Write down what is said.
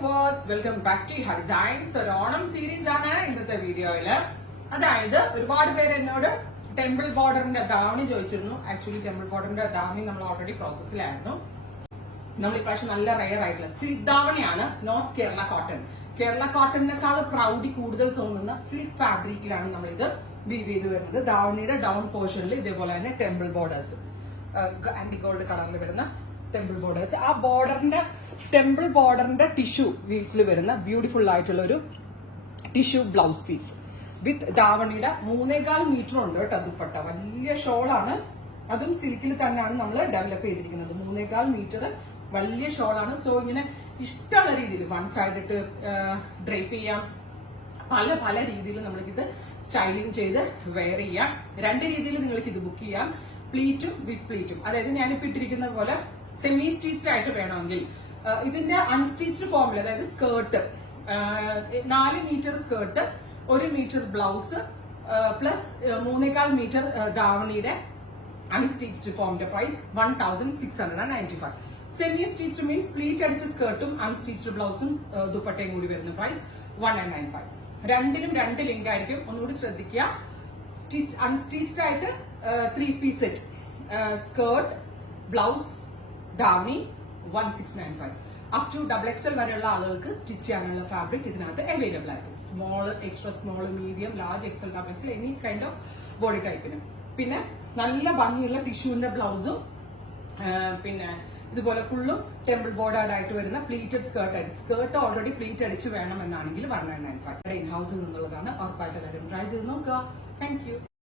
viewers, welcome back to Her Designs. ഒരു Onam series ആണ് ഇന്നത്തെ വീഡിയോയില്. അതായത് ഒരുപാട് പേര് എന്നോട് ടെമ്പിൾ ബോർഡറിന്റെ ദാവണി ചോദിച്ചിരുന്നു. ആക്ച്വലി ടെമ്പിൾ ബോർഡറിന്റെ ദാവണി നമ്മൾ ഓൾറെഡി പ്രോസസ്സിലായിരുന്നു. നമ്മൾ ഇപ്രാവശ്യം നല്ല റെയർ ആയിട്ടുള്ള സിൽക്ക് ദാവണിയാണ്, നോട്ട് കേരള കോട്ടൺ. കേരള കോട്ടണിനേക്കാൾ പ്രൗഡി കൂടുതൽ തോന്നുന്ന സിൽക്ക് ഫാബ്രിക്കിലാണ് നമ്മൾ ഇത് വീവ് ചെയ്ത് വരുന്നത്. ദാവണിയുടെ ഡൗൺ പോർഷനിൽ ഇതേപോലെ തന്നെ ടെമ്പിൾ ബോർഡേഴ്സ്, ആന്റി ഗോൾഡ് കളറിൽ വരുന്ന ടെമ്പിൾ ബോർഡേഴ്സ്. ആ ബോർഡറിന്റെ ടെമ്പിൾ ബോർഡറിന്റെ ടിഷ്യൂ വീവ്സിൽ വരുന്ന ബ്യൂട്ടിഫുൾ ആയിട്ടുള്ള ഒരു ടിഷ്യൂ ബ്ലൗസ് പീസ് വിത്ത് ദാവണിയുടെ 3.25 മീറ്റർ ഉണ്ട് കേട്ടോ. ദുപ്പട്ട വലിയ ഷോളാണ്, അതും സിൽക്കിൽ തന്നെയാണ് നമ്മൾ ഡെവലപ്പ് ചെയ്തിരിക്കുന്നത്. 3.25 മീറ്റർ വലിയ ഷോളാണ്. സോ ഇങ്ങനെ ഇഷ്ടമുള്ള രീതിയിൽ വൺ സൈഡ് ഇട്ട് ഡ്രൈപ്പ് ചെയ്യാം, പല പല രീതിയിൽ നമ്മൾക്കിത് സ്റ്റൈലിംഗ് ചെയ്ത് വെയർ ചെയ്യാം. രണ്ട് രീതിയിൽ നിങ്ങൾക്ക് ഇത് ബുക്ക് ചെയ്യാം, പ്ലീറ്റും വിത്ത് പ്ലീറ്റും. അതായത് ഞാനിപ്പോ ഇട്ടിരിക്കുന്ന പോലെ സെമി സ്റ്റിച്ച്ഡ് ആയിട്ട് വേണമെങ്കിൽ ഇതിന്റെ അൺസ്റ്റിച്ച്ഡ് ഫോമിൽ, അതായത് skirt 4 metre skirt, 1 metre blouse plus 3.25 metre ദാവണിയുടെ അൺസ്റ്റിച്ച്ഡ് ഫോമിന്റെ price 1695. Semi stitched means pleat അടിച്ച സ്കേർട്ടും അൺസ്റ്റിച്ച്ഡ് ബ്ലൗസും ദുപ്പട്ടയും കൂടി വരുന്ന പ്രൈസ് 1995. രണ്ടിനും 2 ലിങ്ക് ആയിരിക്കും, ഒന്നുകൂടി ശ്രദ്ധിക്കുക. അൺസ്റ്റിച്ച്ഡ് ആയിട്ട് 3 പീസ് സെറ്റ്, സ്കേർട്ട്, ബ്ലൗസ്, ദാവണി 1695. അപ് ടു XXL വരെയുള്ള ആളുകൾക്ക് സ്റ്റിച്ച് ചെയ്യാനുള്ള ഫാബ്രിക് ഇതിനകത്ത് അവൈലബിൾ ആയിരിക്കും. Small, extra small, medium, large, XL, XXL any kind of body ടൈപ്പിന്. പിന്നെ നല്ല ഭംഗിയുള്ള ടിഷ്യൂവിന്റെ ബ്ലൗസും, പിന്നെ ഇതുപോലെ ഫുള്ളും ടെമ്പിൾ ബോർഡേഡ് ആയിട്ട് വരുന്ന പ്ലീറ്റഡ് സ്കേർട്ട് ഓൾറെഡി പ്ലീറ്റ് അടിച്ച് വേണമെന്നാണെങ്കിൽ 1995. ഇൻ ഹൗസിൽ നിന്നുള്ളതാണ്. ഉറപ്പായിട്ട് എല്ലാവരും ട്രൈ ചെയ്ത് നോക്കുക. Thank you.